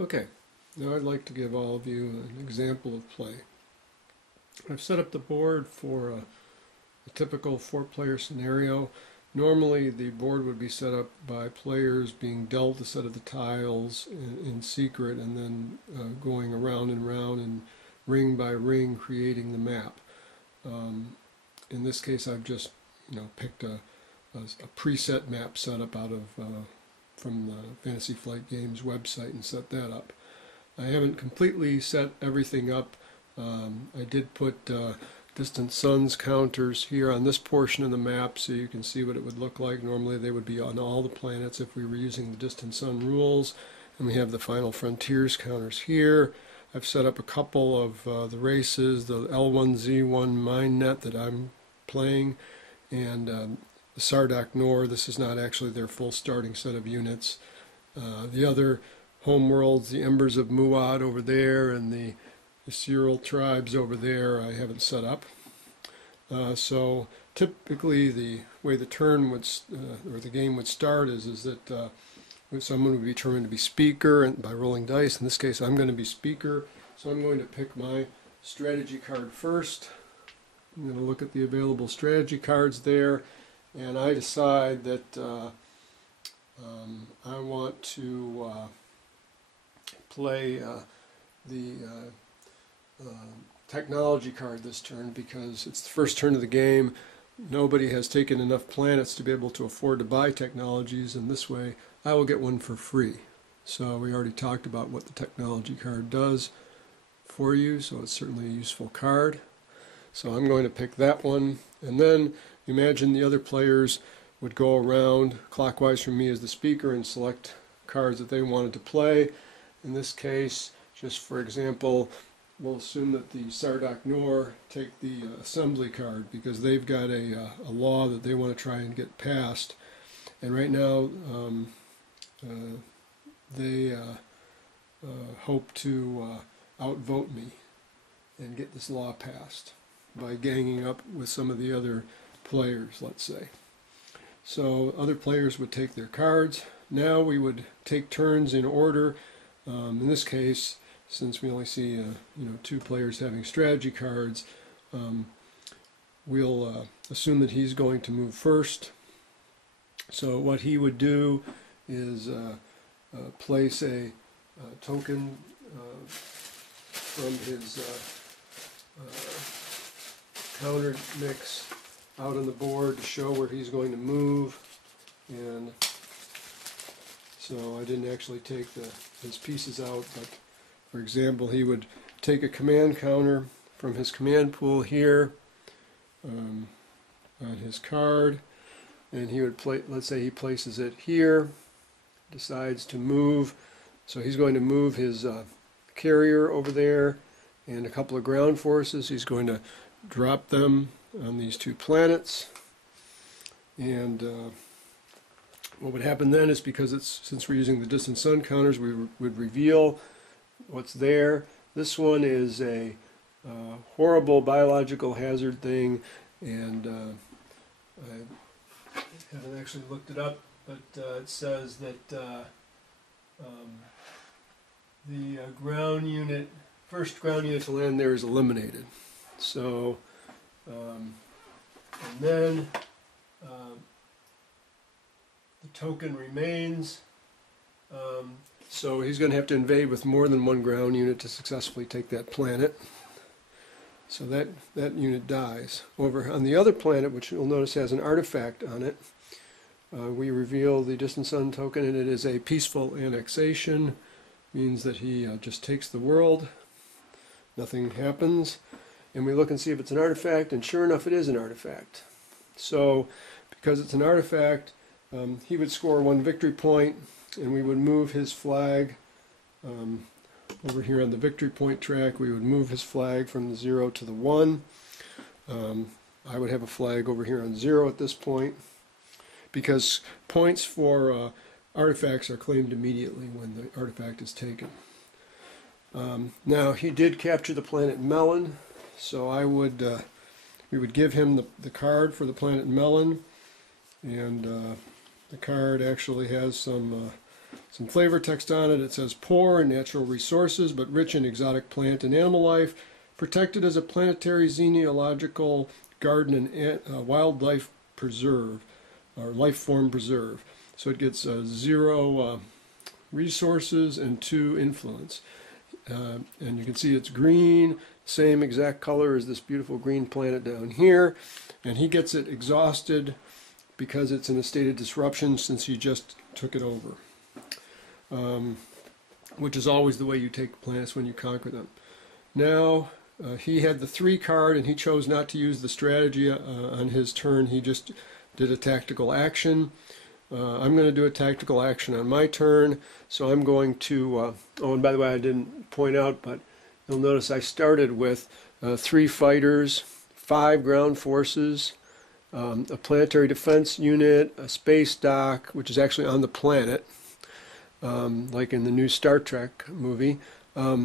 Okay, now I'd like to give all of you an example of play. I've set up the board for a typical four-player scenario. Normally the board would be set up by players being dealt a set of the tiles in secret and then going around and around and ring by ring creating the map. In this case I've just picked a preset map setup out of from the Fantasy Flight Games website and set that up. I haven't completely set everything up. I did put distant suns counters here on this portion of the map so you can see what it would look like. Normally they would be on all the planets if we were using the distant sun rules. And we have the Final Frontiers counters here. I've set up a couple of the races, the L1Z1 MineNet that I'm playing, and the Sardakk Nor. This is not actually their full starting set of units. The other homeworlds, the Embers of Muad over there, and the Cyril tribes over there, I haven't set up. So typically the way the turn would, or the game would start is that someone would be determined to be speaker and by rolling dice. In this case I'm going to be speaker, so I'm going to pick my strategy card first. I'm going to look at the available strategy cards there, and I decide that I want to play the technology card this turn because it's the first turn of the game. Nobody has taken enough planets to be able to afford to buy technologies, and this way I will get one for free. So we already talked about what the technology card does for you, so it's certainly a useful card. So I'm going to pick that one, and then imagine the other players would go around clockwise from me as the speaker and select cards that they wanted to play. In this case, just for example, we'll assume that the Sardakk Nor take the assembly card because they've got a law that they want to try and get passed. And right now they hope to outvote me and get this law passed by ganging up with some of the other players, let's say. So other players would take their cards. Now we would take turns in order. In this case, since we only see two players having strategy cards, we'll assume that he's going to move first. So what he would do is place a token from his counter mix out on the board to show where he's going to move, and so I didn't actually take his pieces out, but for example he would take a command counter from his command pool here on his card, and he would play, let's say he places it here, decides to move, so he's going to move his carrier over there and a couple of ground forces. He's going to drop them on these two planets, and what would happen then is, because since we're using the distant sun counters, we would reveal what's there. This one is a horrible biological hazard thing, and I haven't actually looked it up, but it says that the first ground unit to land there is eliminated. So and then the token remains. So he's going to have to invade with more than one ground unit to successfully take that planet. So that unit dies. Over on the other planet, which you'll notice has an artifact on it, we reveal the distant sun token, and it is a peaceful annexation. Means that he just takes the world. Nothing happens. And we look and see if it's an artifact, and sure enough it is an artifact. So because it's an artifact, he would score 1 victory point, and we would move his flag over here on the victory point track. We would move his flag from the 0 to the 1. I would have a flag over here on 0 at this point, because points for artifacts are claimed immediately when the artifact is taken. Now he did capture the planet Melon, so we would give him the card for the planet Melon, and the card actually has some some flavor text on it. It says poor in natural resources but rich in exotic plant and animal life, protected as a planetary xenological garden and wildlife preserve, or life form preserve. So it gets 0 resources and 2 influence. And you can see it's green, same exact color as this beautiful green planet down here. And he gets it exhausted because it's in a state of disruption since he just took it over. Which is always the way you take planets when you conquer them. Now, he had the 3 card and he chose not to use the strategy on his turn. He just did a tactical action. I'm going to do a tactical action on my turn, so I'm going to, oh, and by the way, I didn't point out, but you'll notice I started with 3 fighters, 5 ground forces, a planetary defense unit, a space dock, which is actually on the planet, like in the new Star Trek movie, a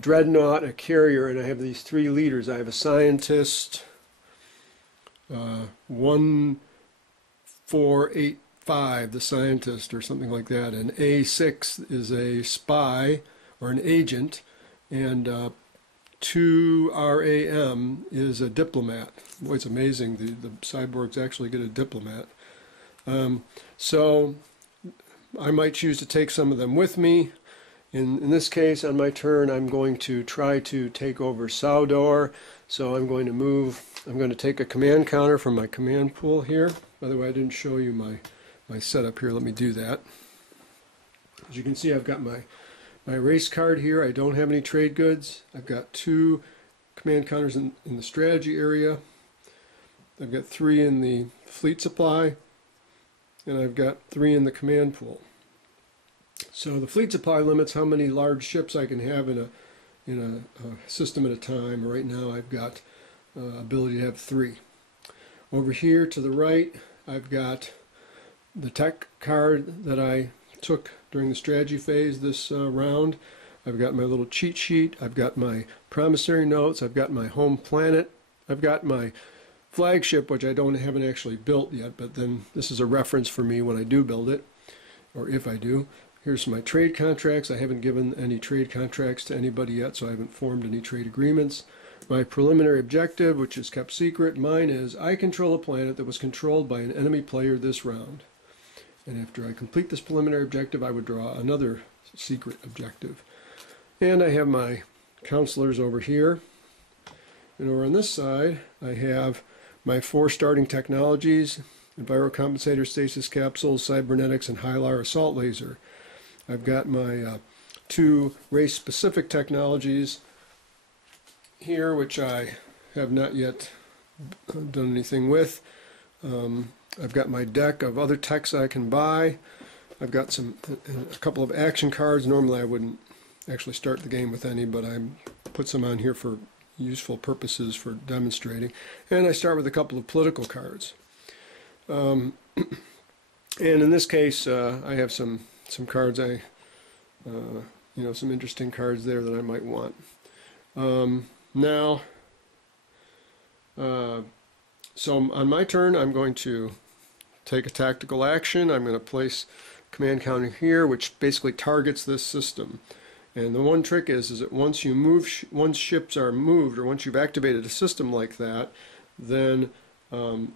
dreadnought, a carrier, and I have these 3 leaders. I have a scientist, 148 the scientist or something like that, and A6 is a spy or an agent, and 2 RAM is a diplomat. Boy, it's amazing the cyborgs actually get a diplomat. So I might choose to take some of them with me. In this case, on my turn, I'm going to try to take over Sodor. So I'm going to take a command counter from my command pool here. By the way, I didn't show you my setup here. Let me do that. As you can see, I've got my race card here. I don't have any trade goods. I've got 2 command counters in the strategy area. I've got 3 in the fleet supply, and I've got 3 in the command pool. So the fleet supply limits how many large ships I can have in a system at a time. Right now I've got ability to have 3. Over here to the right, I've got the tech card that I took during the strategy phase this round. I've got my little cheat sheet. I've got my promissory notes. I've got my home planet. I've got my flagship, which I haven't actually built yet, but then this is a reference for me when I do build it, or if I do. Here's my trade contracts. I haven't given any trade contracts to anybody yet, so I haven't formed any trade agreements. My preliminary objective, which is kept secret, mine is I control a planet that was controlled by an enemy player this round. And after I complete this preliminary objective, I would draw another secret objective. And I have my counselors over here. And over on this side, I have my 4 starting technologies: Envirocompensator, Stasis Capsules, Cybernetics, and Hylar Assault Laser. I've got my 2 race-specific technologies here, which I have not yet done anything with. I've got my deck of other techs I can buy. I've got a couple of action cards. Normally I wouldn't actually start the game with any, but I put some on here for useful purposes for demonstrating. And I start with a couple of political cards. And in this case, I have some cards some interesting cards there that I might want. So on my turn, I'm going to take a tactical action. I'm going to place command counter here, which basically targets this system. And the one trick is that once ships are moved, or once you've activated a system like that, then the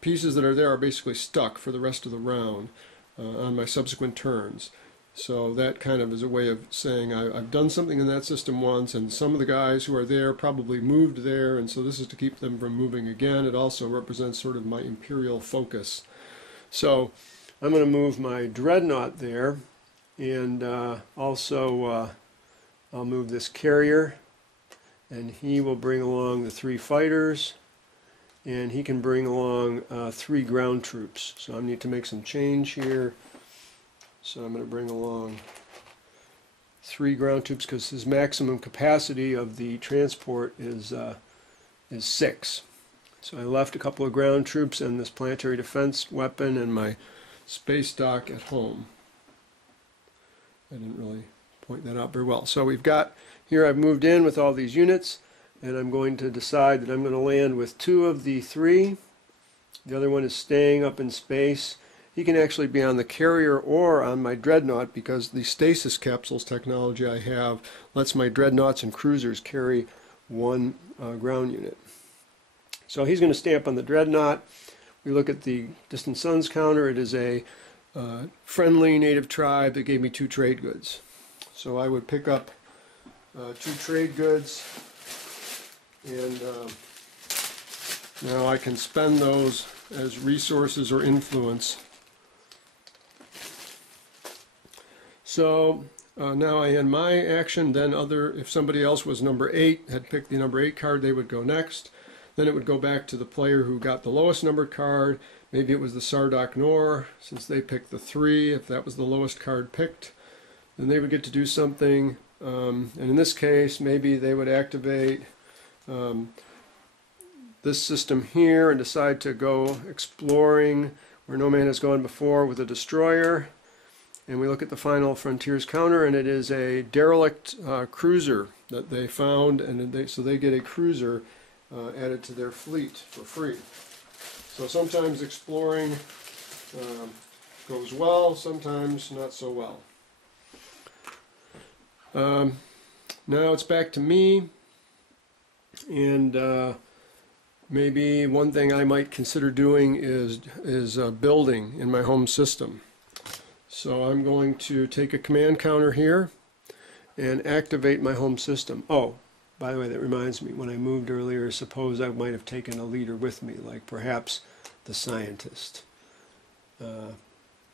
pieces that are there are basically stuck for the rest of the round on my subsequent turns. So that kind of is a way of saying I've done something in that system once, and some of the guys who are there probably moved there, and so this is to keep them from moving again. It also represents sort of my imperial focus. So I'm going to move my dreadnought there, and also I'll move this carrier, and he will bring along the 3 fighters, and he can bring along 3 ground troops. So I need to make some change here. So I'm going to bring along 3 ground troops because his maximum capacity of the transport is 6. So I left a couple of ground troops and this planetary defense weapon and my space dock at home. I didn't really point that out very well. So we've got here, I've moved in with all these units, and I'm going to decide that I'm going to land with 2 of the 3. The other one is staying up in space, he can actually be on the carrier or on my dreadnought, because the stasis capsules technology I have lets my dreadnoughts and cruisers carry one ground unit. So he's going to stamp on the dreadnought. We look at the distant suns counter. It is a friendly native tribe that gave me 2 trade goods. So I would pick up 2 trade goods, and now I can spend those as resources or influence. So now I had my action, then if somebody else was number 8, had picked the number 8 card, they would go next. Then it would go back to the player who got the lowest numbered card. Maybe it was the Sardok Nor, since they picked the 3, if that was the lowest card picked. Then they would get to do something, and in this case, maybe they would activate this system here and decide to go exploring where no man has gone before with a destroyer. And we look at the final frontiers counter, and it is a derelict cruiser that they found, and so they get a cruiser added to their fleet for free. So sometimes exploring goes well, sometimes not so well. Now it's back to me, and maybe one thing I might consider doing is building in my home system. So I'm going to take a command counter here and activate my home system. Oh, by the way, that reminds me, when I moved earlier, suppose I might have taken a leader with me, like perhaps the scientist. And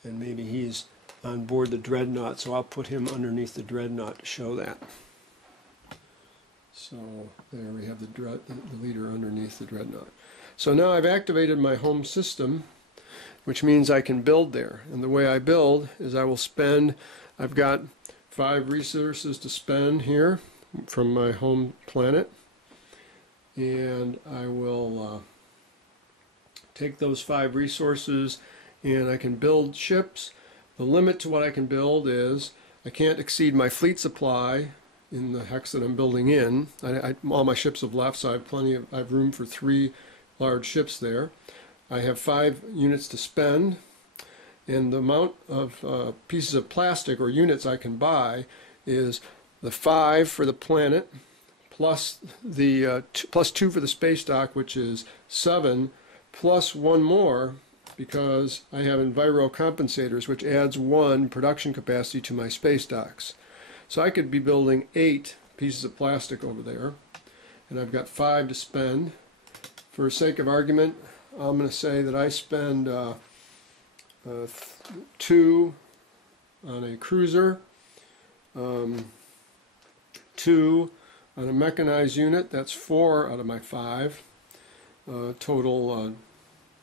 maybe he's on board the dreadnought, so I'll put him underneath the dreadnought to show that. So there we have the leader underneath the dreadnought. So now I've activated my home system, which means I can build there. And the way I build is I will spend, I've got 5 resources to spend here from my home planet, and I will take those 5 resources and I can build ships. The limit to what I can build is I can't exceed my fleet supply in the hex that I'm building in. All my ships have left, so I have room for 3 large ships there. I have 5 units to spend, and the amount of pieces of plastic or units I can buy is the 5 for the planet, plus the plus 2 for the space dock, which is 7, plus 1 more because I have enviro compensators, which adds 1 production capacity to my space docks. So I could be building 8 pieces of plastic over there, and I've got 5 to spend. For sake of argument, I'm going to say that I spend 2 on a cruiser, 2 on a mechanized unit. That's 4 out of my 5 total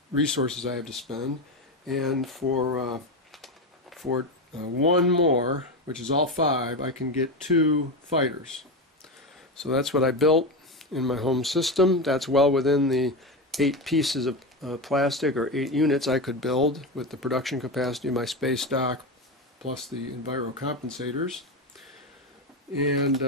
resources I have to spend, and for 1 more, which is all 5, I can get 2 fighters. So that's what I built in my home system. That's well within the 8 pieces of plastic, or 8 units I could build with the production capacity of my space dock plus the enviro compensators. And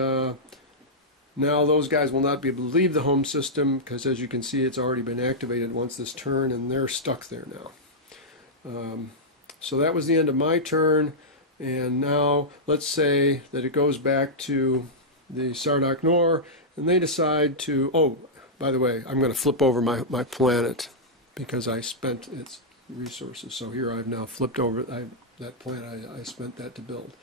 now those guys will not be able to leave the home system because, as you can see, it's already been activated once this turn, and they're stuck there now. So that was the end of my turn, and now let's say that it goes back to the Sardok Nor, and they decide to, oh, by the way, I'm going to flip over my planet because I spent its resources. So here I've now flipped over that planet. I spent that to build.